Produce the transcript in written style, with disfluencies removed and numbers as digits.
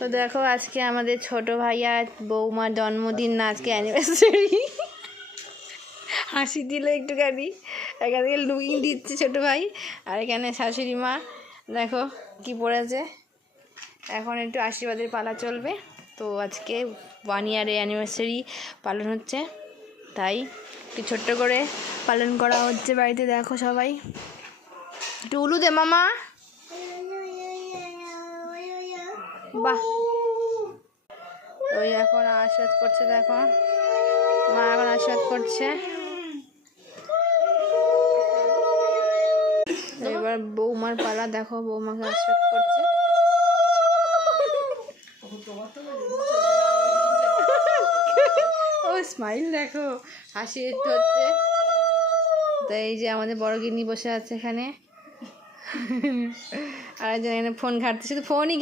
তো দেখো আজকে আমাদের ছোট ভাইয়া বৌমার জন্মদিন না, আজকে অ্যানিভার্সারি। হাসি দিল একটুখানি, এখান থেকে লুকিং দিচ্ছে ছোটো ভাই। আর এখানে শাশুড়ি মা দেখো কি পড়েছে। এখন একটু আশীর্বাদের পালা চলবে। তো আজকে 1 ইয়ারে অ্যানিভার্সারি পালন হচ্ছে, তাই একটু ছোট্ট করে পালন করা হচ্ছে বাড়িতে। দেখো সবাই একটু উলু দে মামা। বাহ, ওই এখন আশীর্বাদ করছে, দেখো মা এখন আশীর্বাদ করছে। এবার বৌমার পালা, দেখো বৌমাকে আশীর্বাদ করছে। ও স্মাইল দেখো, হাসি একটু হচ্ছে। তো এই যে আমাদের বড় গিন্নি বসে আছে এখানে, আর একজন এখানে ফোন ঘাটতে, শুধু ফোনই